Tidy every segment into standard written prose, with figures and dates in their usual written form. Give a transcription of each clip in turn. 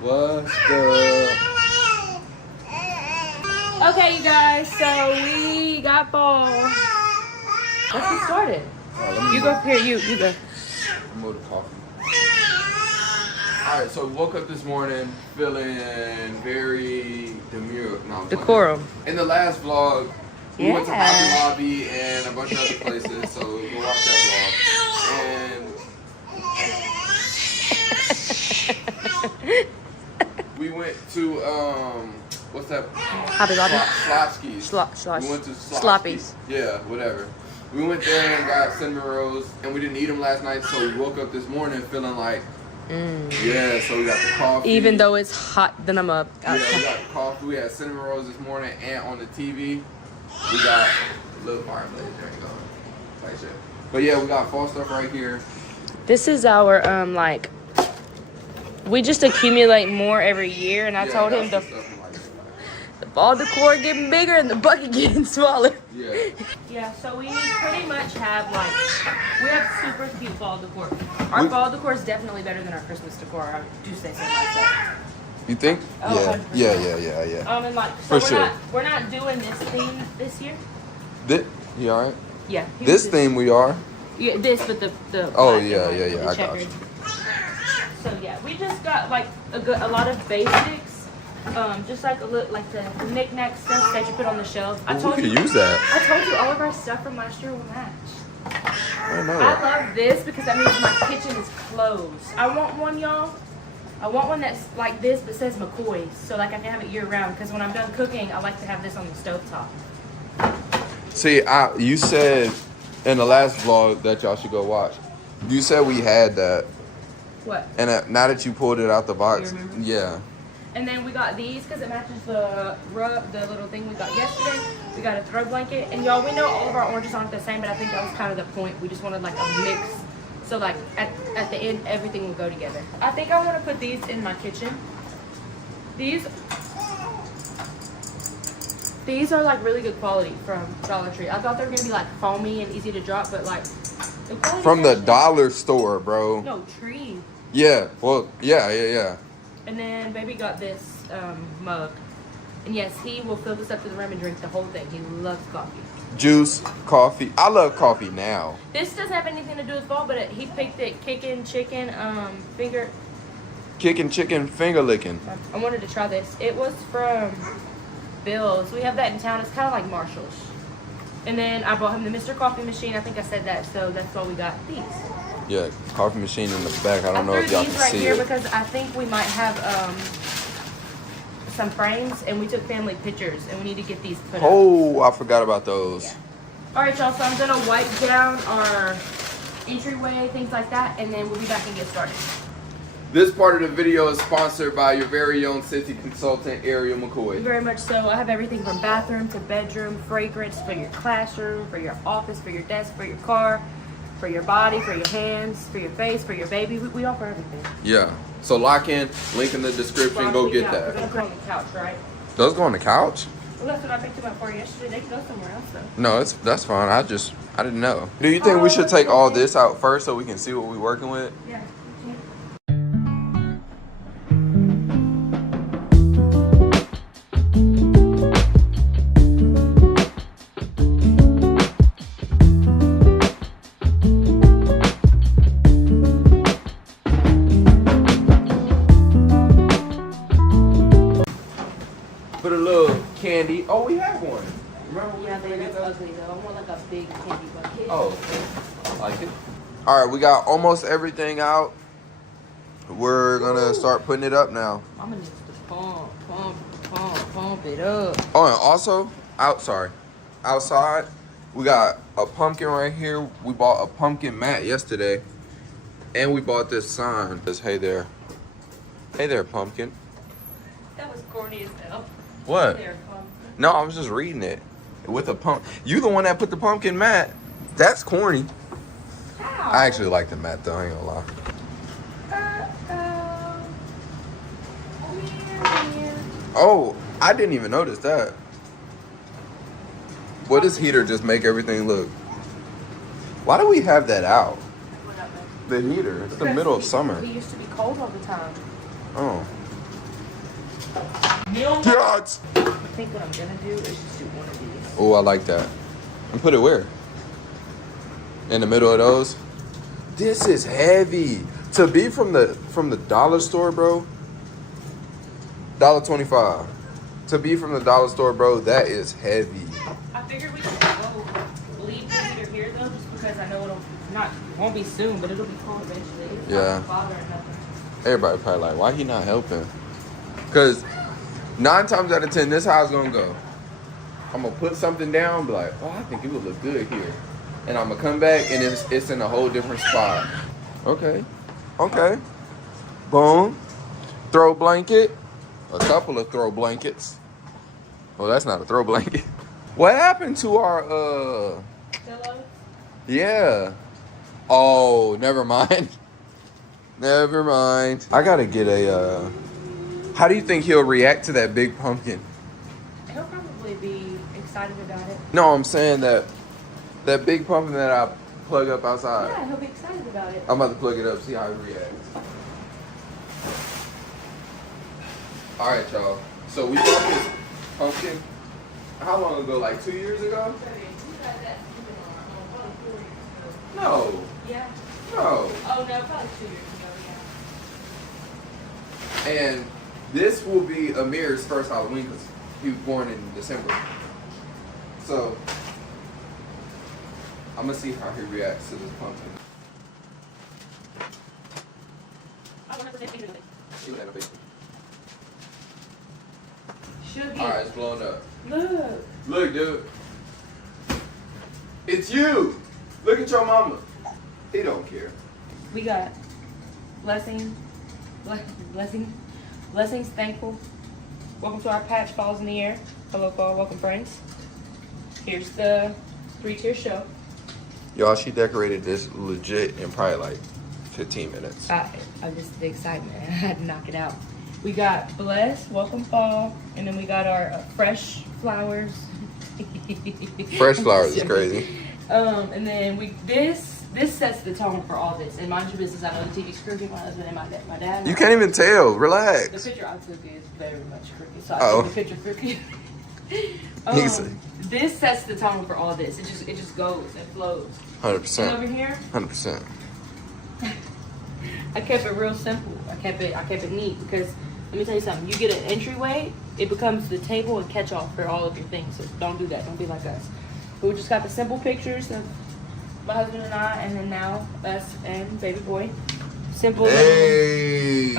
What's good? Okay, you guys, so we got fall. Let's get started. You go here, you go. Move the coffee. Alright, so we woke up this morning feeling very demure. No, I'm Decorum. in the last vlog, we went to Hobby Lobby and a bunch of other places, so go watch that vlog. And we went to what's that? Hobby Lobby. Slotski's. We went to Sloppies. Yeah, whatever. We went there and got cinnamon rolls, and we didn't eat them last night, so we woke up this morning feeling like, yeah, so we got the coffee. Even though it's hot, then I'm up. Yeah, we got the coffee. We had cinnamon rolls this morning, and on the TV, we got a little fireplace. There you go. Like shit. But yeah, we got fall stuff right here. This is our, we just accumulate more every year, and I told him the fall decor getting bigger and the bucket getting smaller. Yeah. Yeah, so we pretty much have we have super cute fall decor. Our fall decor is definitely better than our Christmas decor. I do say so myself. You think? Oh, Yeah. 100%. And so For sure. We're not doing this theme this year. You alright? Yeah. This theme we are. Yeah, this, but the Oh, black yeah, and yeah, the I got checkered. you. So yeah, we just got a lot of basics. Just like the knick-knack stuff that you put on the shelves. We could use that. I told you all of our stuff from last year will match. I know. I love this because that means my kitchen is closed. I want one, y'all. I want one that's like this but says McCoy, so like I can have it year round. Because when I'm done cooking, I like to have this on the stovetop. See, you said in the last vlog that y'all should go watch. You said we had that. What? And now that you pulled it out the box, yeah. And then we got these because it matches the little thing we got yesterday. We got a throw blanket. And y'all, we know all of our oranges aren't the same, but I think that was kind of the point. We just wanted like a mix. So like at the end, everything will go together. I think I want to put these in my kitchen. These are like really good quality from Dollar Tree. I thought they were going to be like foamy and easy to drop, but like the quality from the dollar store, bro. No, Tree. Yeah, well, yeah. And then baby got this mug. And yes, he will fill this up to the rim and drink the whole thing. He loves coffee. Juice, coffee. I love coffee now. This doesn't have anything to do with fall, but he picked it kicking chicken finger licking. I wanted to try this. It was from Bill's. We have that in town. It's kind of like Marshall's. And then I bought him the Mr. Coffee machine. I think I said that, so that's why we got these. Yeah, coffee machine in the back. I don't know if y'all can right see here it. Because I think we might have some frames, and we took family pictures, and we need to get these put up. Oh, I forgot about those. Yeah. All right, y'all. So I'm gonna wipe down our entryway, things like that, and then we'll be back and get started. This part of the video is sponsored by your very own safety consultant, Ariel McCoy. Very much so. I have everything from bathroom to bedroom, fragrance for your classroom, for your office, for your desk, for your car, for your body, for your hands, for your face, for your baby. We offer everything. Yeah. So lock in, link in the description, go get that. We're gonna put on the couch, right? Those go on the couch? Well, that's what I picked them up for yesterday. They can go somewhere else though. No, that's fine. I didn't know. Do you think we should take all this out first so we can see what we're working with? Yeah. Put a little candy. Oh, we have one. Remember? Yeah, that's ugly though. I want like a big candy bucket. Oh, I like it. All right, we got almost everything out. We're gonna start putting it up now. I'm gonna need to pump it up. Oh, and also, outside, we got a pumpkin right here. We bought a pumpkin mat yesterday, and we bought this sign. It says, "Hey there, pumpkin." That was corny as hell. What? There, pumpkin. No, I was just reading it with a pump. You the one that put the pumpkin mat. That's corny. How? I actually like the mat though. I ain't gonna lie. Oh, I didn't even notice that. What does heater just make everything look? Why do we have that out? The heater. It's the middle of summer. It used to be cold all the time. Oh. Yes. I think what I'm gonna do is just do one of these. Oh, I like that. And put it where? In the middle of those. This is heavy. To be from the dollar store, bro. $1.25. To be from the dollar store, bro, that is heavy. I figured we could go leave the heater here though, just because I know it won't be soon, but it'll be cold eventually. It's Yeah. not bothering nothing. Everybody probably like, why he not helping? Because 9 times out of 10, this is how it's gonna go. I'm gonna put something down, be like, oh, I think it would look good here. And I'm gonna come back and it's in a whole different spot. Okay. Okay. Boom. Throw blanket. A couple of throw blankets. Well, that's not a throw blanket. What happened to our Pillows? yeah. Oh, never mind. Never mind. I gotta get a how do you think he'll react to that big pumpkin? He'll probably be excited about it. No, I'm saying that big pumpkin that I plug up outside. Yeah, he'll be excited about it. I'm about to plug it up, see how he reacts. All right, y'all. So we bought this pumpkin. How long ago? Like 2 years ago? No. Yeah. No. Oh no, probably 2 years ago, yeah. And this will be Amir's first Halloween because he was born in December. So I'm gonna see how he reacts to this pumpkin. Should be. All right, it's blown up. Look. Look, dude. It's you. Look at your mama. He don't care. We got blessings, thankful. Welcome to our patch, Falls in the Air. Hello, fall, welcome, friends. Here's the 3-tier show. Y'all, she decorated this legit in probably like 15 minutes. I just the excitement. I had to knock it out. We got bless, welcome fall, and then we got our fresh flowers. Fresh flowers is crazy. And then this sets the tone for all this. And mind your business, I know the TV's crooked. My husband and my dad. You can't even tell. The Relax. picture I took is very much crooked, so I Oh. took the picture crooked. Easy. This sets the tone for all this. It just goes and flows. And 100%. over here, 100%. I kept it real simple. I kept it neat because let me tell you something. You get an entryway, it becomes the table and catch all for all of your things. So don't do that. Don't be like us. But we just got the simple pictures of my husband and I, and then now us and baby boy. Simple. Hey.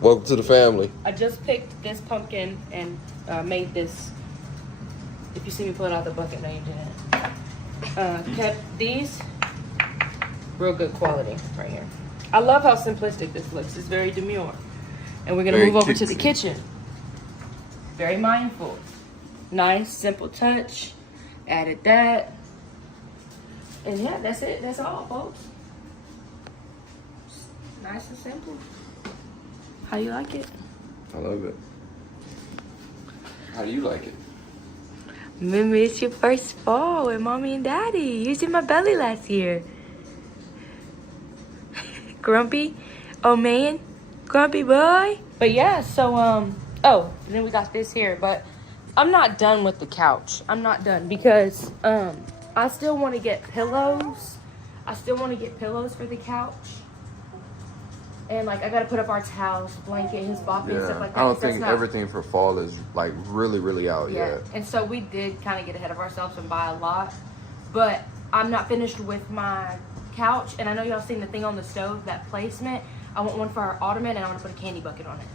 Welcome to the family. I just picked this pumpkin and made this. If you see me pull it out the bucket, no, you didn't. Kept these. Real good quality right here. I love how simplistic this looks. It's very demure. And we're gonna Very move over to the cutesy. kitchen. Very mindful. Nice, simple touch. Added that. And yeah, that's it. That's all, folks. Nice and simple. How you like it? I love it. How do you like it? Remember, it's your first fall with mommy and daddy. You was in my belly last year. Grumpy? Oh man, grumpy boy. But yeah, so oh, and then we got this here, but I'm not done with the couch. I'm not done because I still want to get pillows. I still want to get pillows for the couch. And like I gotta put up our towels, blanket, his boppy and stuff like that. I don't 'cause that's think not- everything for fall is like really out yet. And so we did kind of get ahead of ourselves and buy a lot, but I'm not finished with my couch. And I know y'all seen the thing on the stove, that placement. I want one for our ottoman, and I want to put a candy bucket on it.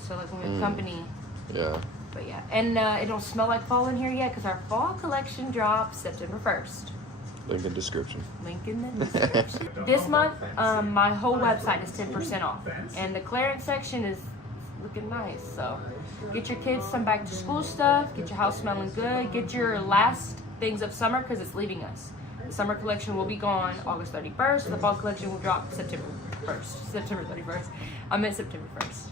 So like when we have company. Yeah. But yeah, and it don't smell like fall in here yet because our fall collection drops September 1st. Link in description. Link in the description. This month, my whole website is 10% off, and the clearance section is looking nice. So get your kids some back to school stuff, get your house smelling good, get your last things of summer because it's leaving us. The summer collection will be gone August 31st. The fall collection will drop September 1st. September 31st. I meant September 1st.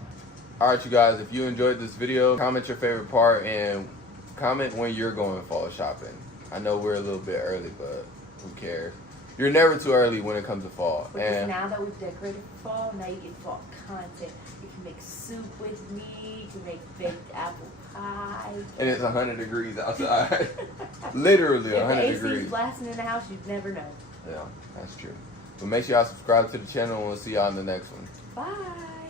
All right, you guys, if you enjoyed this video, comment your favorite part and comment when you're going fall shopping. I know we're a little bit early, but who cares? You're never too early when it comes to fall. Because And now that we've decorated for fall, now you get fall content. You can make soup with me. You can make baked apple pie. and it's 100 degrees outside. Literally If 100 the AC is degrees. blasting in the house, you'd never know. Yeah, that's true. But make sure y'all subscribe to the channel and we'll see y'all in the next one. Bye.